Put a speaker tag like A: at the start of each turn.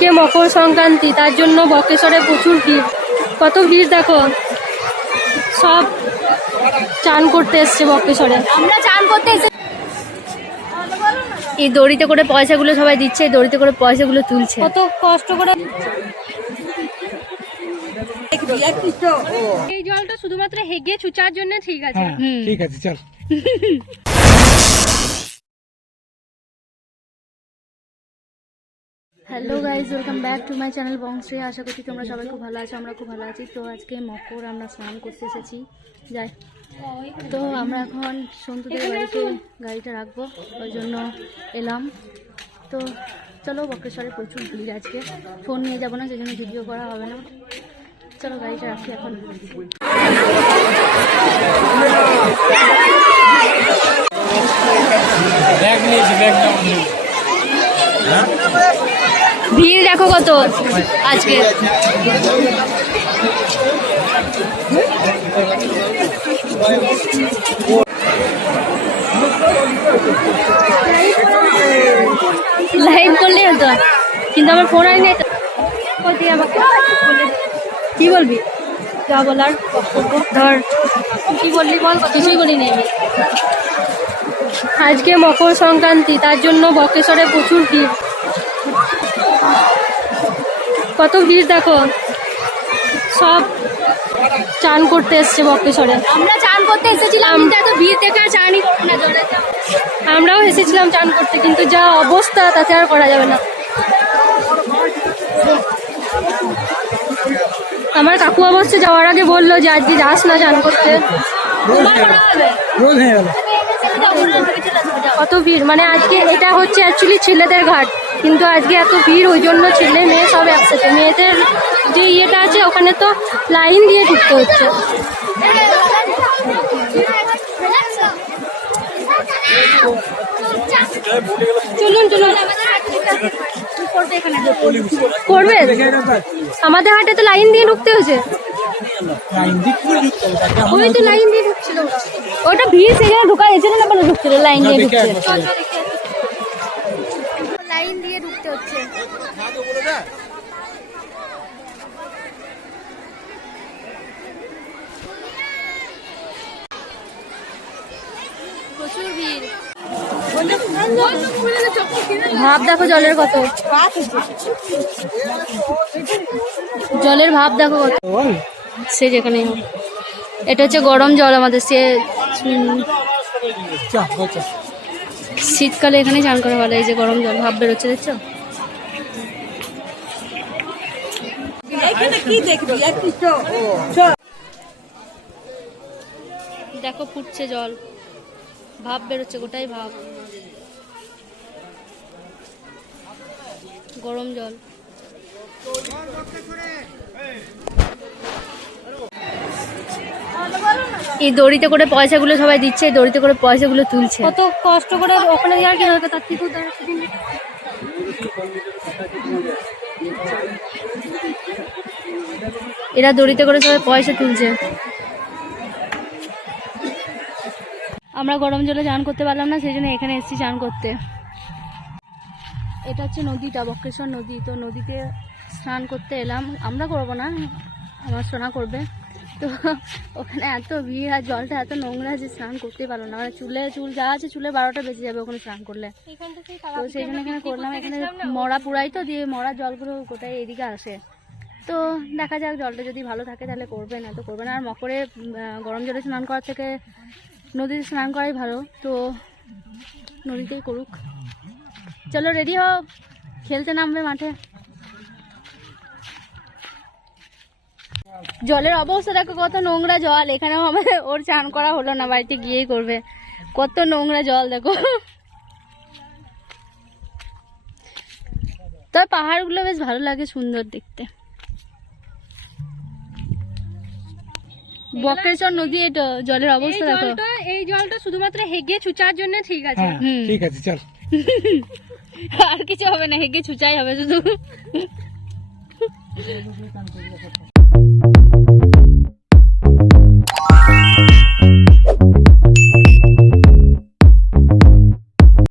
A: আজকে মকর সংক্রান্তি তার জন্য বক্রেশ্বরে প্রচুর ভিড়। কত ভিড় দেখো? সব চান করতে এসছে বকেশ্বরে।
B: আমরা চান করতে এসে
A: এই দড়িতে করে পয়সাগুলো সবাই দিচ্ছে এই দড়িতে করে পয়সাগুলো তুলছে। কত কষ্ট করে এই জলটা শুধুমাত্র হেগে ছুচার জন্য ঠিক আছে।
C: হ্যাঁ ঠিক আছে চল।
A: Hello guys welcome back to my channel Bongshree আশা করছি তোমরা সবাই খুব ভালো আছো আমরা খুব ভালো আছি। তো আজকে মকর আমরা স্নান করতে এসেছি। যাই। তো আমরা এখন সন্তুদের বাড়িতে গাড়িটা রাখব ওই জন্য এলাম। তো চলো বক্রেশ্বরে প্রচুর ভিড় আজকে। ফোন নিয়ে যাব না সেই জন্য ভিডিও করা হবে না। চলো গাড়িটা রাখি এখন।
C: ব্যাগ নিয়েছি ব্যাগ
A: ভিড় দেখো কত আজকে। লাইভ করলে হতো, কিন্তু আমার ফোন আনি নাই কি বলবি? যা বলার ধর, কি বললি বল? কিছুই বলি নাই। আজকে মকর সংক্রান্তি, তার জন্য বক্রেশ্বরে প্রচুর ভিড়। কত ভিড় দেখো। সব চান করতে এসছে বক্রেশ্বরে।
B: আমরা চান করতে এসেছিলাম কিন্তু এত ভিড় দেখে আর চানই করব না জলে
A: আমরাও এসেছিলাম চান করতে কিন্তু যা অবস্থা তাতে আর করা যাবে না। আমার কাকু অবশ্য যাওয়ার আগে বলল যে আজকে যাস না চান করতে।
C: রোজ হয়ে গেল।
A: কত ভিড়? মানে আজকে এটা হচ্ছে অ্যাকচুয়ালি ছেলেদের ঘাট। কিন্তু আজকে এত ভিড়, ওই জন্য ছেলে মেয়ে সব একসাথে। মেয়েদের যে ইয়েটা আছে, ওখানে তো লাইন দিয়ে ঢুকতে হচ্ছে। চলুন চলুন। করবে? আমাদের হাটে তো লাইন দিয়ে ঢুকতে হয়েছে। ওই তো লাইন দিয়ে ঢুকছিল। ওটা ভিড় সেখানে ঢুকা না বলে ঢুকছিল লাইন দিয়ে
C: দেখে
A: ঢুকছে
C: একবার
A: লাইন দিয়ে ঢুকতে হচ্ছে। প্রচুর ভিড়। ভাব দেখো জলের কত। জলের ভাব দেখো কত। সে যেখানে হোক। এটা হচ্ছে গরম জল আমাদের সে। শীতকালে এখানেই চান করা ভালো এই যে গরম জল ভাব বেরোচ্ছে দেখছ? দেখো ফুটছে জল। ভাব বেরোচ্ছে গোটাই ভাব। গরম জল। এই দড়িতে করে পয়সাগুলো সবাই দিচ্ছে দড়িতে করে পয়সাগুলো তুলছে। কত কষ্ট করে ওখানে যাওয়ার কি দরকার তার থেকেও এরা দড়িতে করে সবাই পয়সা তুলছে। আমরা গরম জলে চান করতে পারলাম না সেই জন্য এখানে এসেছি চান করতে। এটা হচ্ছে নদীটা বক্রেশ্বর নদী। তো নদীতে স্নান করতে এলাম। আমরা করব না আমার সোনা করবে। তো ওখানে এত ভিড় আর জলটা এত নোংরা যে স্নান করতে পারল না। মানে চুলে চুল যা আছে চুলে বারোটা বেজে যাবে ওখানে স্নান করলে। তো সেই জন্য এখানে করলাম। এখানে মরা পুরাই তো দিয়ে মরা জলগুলো গোটাই এদিকে আসে। তো দেখা যাক জলটা যদি ভালো থাকে তাহলে করবে না তো করবে না। আর মকরে গরম জলে স্নান করার থেকে নদীতে স্নান করাই ভালো। তো নদীতেই করুক। চলো রেডি হও। খেলতে নামবে মাঠে। জলের অবস্থা দেখো কত নোংরা জল। এখানেও আমাদের ওর চান করা হলো না বাড়িতে গিয়েই করবে। কত নোংরা জল দেখো। তবে পাহাড়গুলো বেশ ভালো লাগে সুন্দর দেখতে। বক্রেশ্বর নদী এটা জলের অবস্থা দেখো। এই জলটা শুধুমাত্র হেগে ছুচার জন্য ঠিক আছে।
C: হ্যাঁ ঠিক আছে চল।
A: আর কিছু হবে না হেগে ছুচাই হবে শুধু।